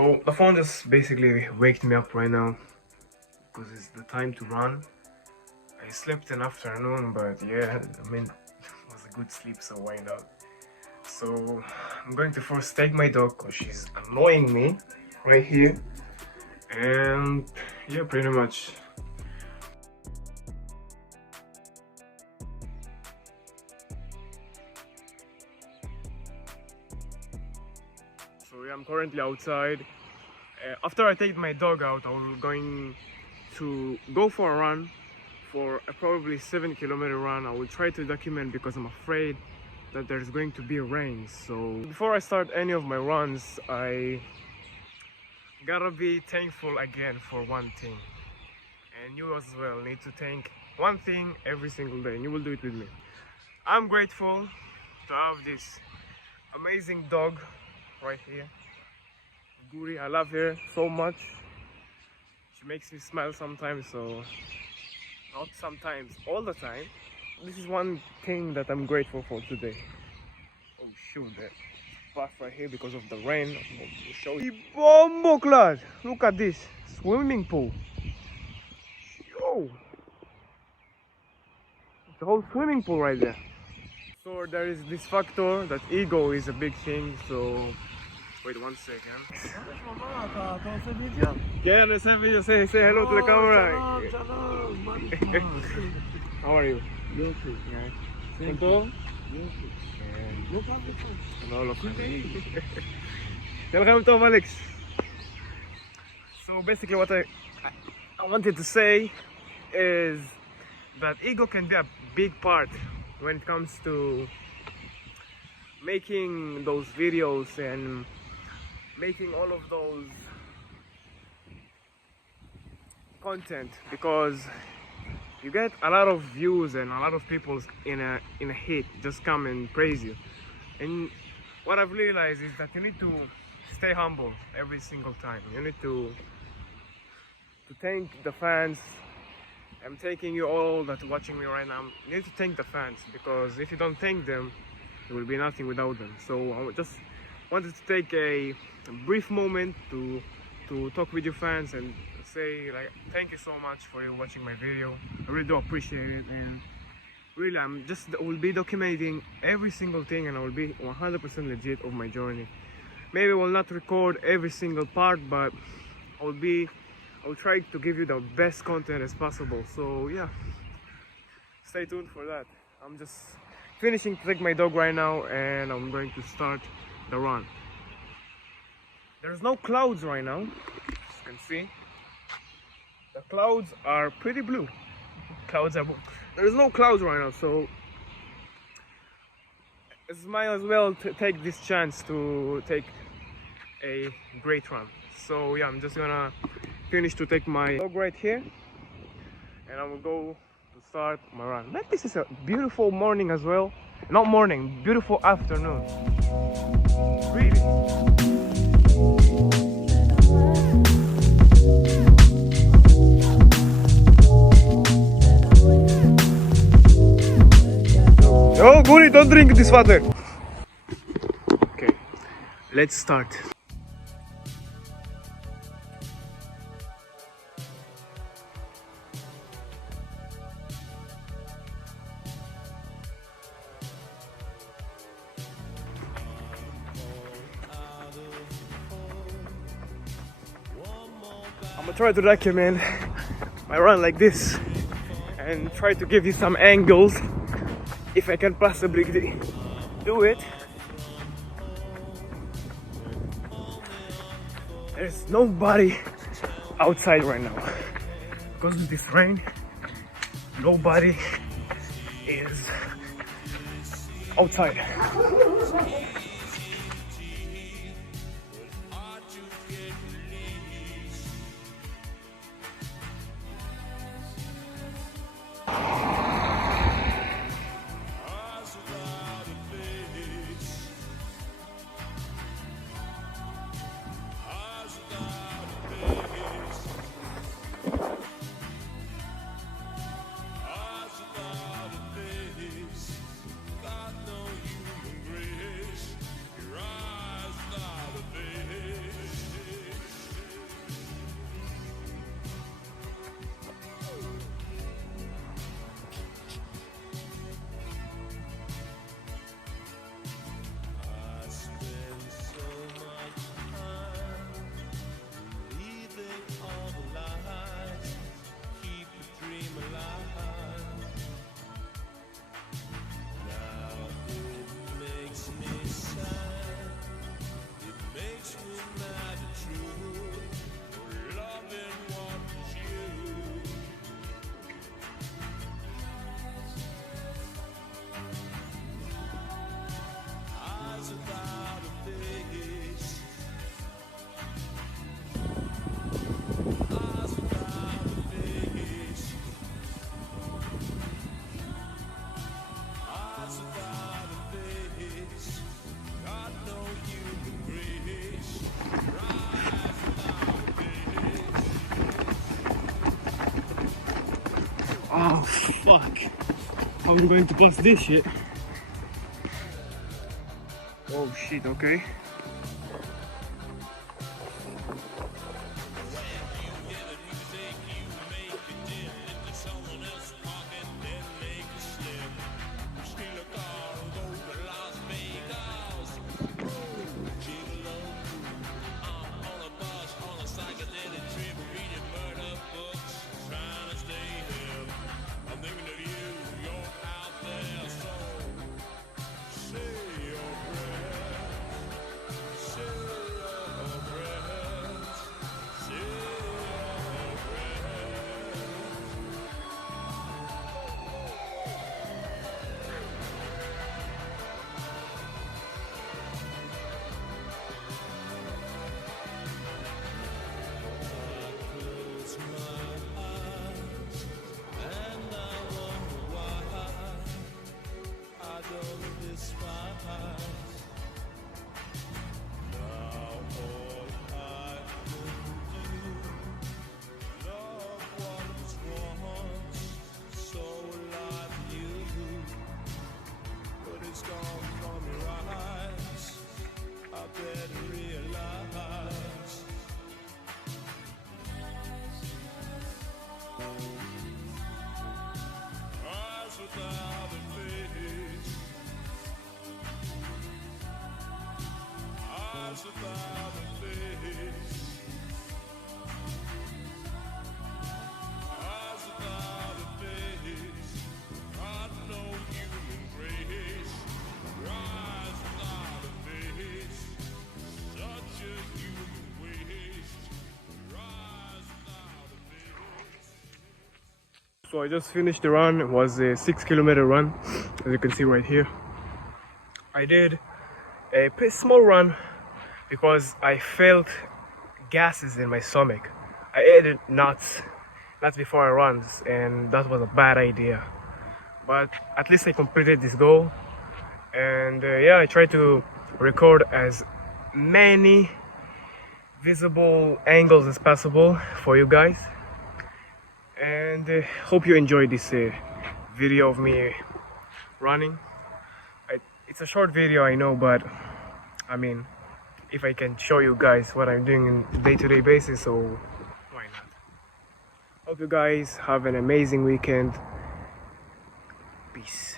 So the phone just basically waked me up right now because it's the time to run. I slept in afternoon, but yeah, I mean, it was a good sleep, so why not? So I'm going to first take my dog because she's annoying me right here, and yeah, pretty much. So yeah, I'm currently outside. After I take my dog out, I'm going to go for a run, for a probably 7 kilometer run. I will try to document because I'm afraid that there's going to be rain. So before I start any of my runs, I gotta be thankful again for one thing, and you as well need to thank one thing every single day, and you will do it with me. I'm grateful to have this amazing dog right here, Guri. I love her so much. She makes me smile sometimes, so not sometimes, all the time. This is one thing that I'm grateful for today. Oh shoot, that path right here because of the rain. I'll show you. Bombo clad. Look at this swimming pool. Yo, the whole swimming pool right there. So there is this factor that ego is a big thing. So wait 1 second. Yeah, let's have video. Say hello to the camera. How are you? Conto? No, look. Welcome to Alex. So basically what I wanted to say is that ego can be a big part when it comes to making those videos and making all of those content, because you get a lot of views and a lot of people in a hit just come and praise you. And what I've realized is that you need to stay humble every single time. You need to thank the fans. I'm thanking you all that are watching me right now. You need to thank the fans, because if you don't thank them, there will be nothing without them. So I just wanted to take a brief moment to talk with your fans and say, like, thank you so much for you watching my video. I really do appreciate it, and really I will be documenting every single thing, and I will be 100% legit of my journey. Maybe I will not record every single part, but I will try to give you the best content as possible. So yeah, stay tuned for that. I'm just finishing to take my dog right now, and I'm going to start the run. There's no clouds right now, as you can see. The clouds are pretty blue. There's no clouds right now, so I might as well take this chance to take a great run. So yeah, I'm just gonna finish to take my dog right here, and I will go to start my run. But this is a beautiful morning as well. Not morning, beautiful afternoon. Really. Oh, Guri, don't drink this water. Okay, let's start. I'm gonna try to document my run like this and try to give you some angles if I can possibly do it. There's nobody outside right now because of this rain. Nobody is outside. Oh fuck. How am I going to pass this shit? Oh shit, okay. So I just finished the run. It was a 6 kilometer run, as you can see right here. I did a pretty small run because I felt gases in my stomach. I ate nuts before I run, and that was a bad idea. But at least I completed this goal, and yeah, I tried to record as many visible angles as possible for you guys. And hope you enjoyed this video of me running. It's a short video, I know, but I mean, if I can show you guys what I'm doing on day-to-day basis, so why not? Hope you guys have an amazing weekend. Peace.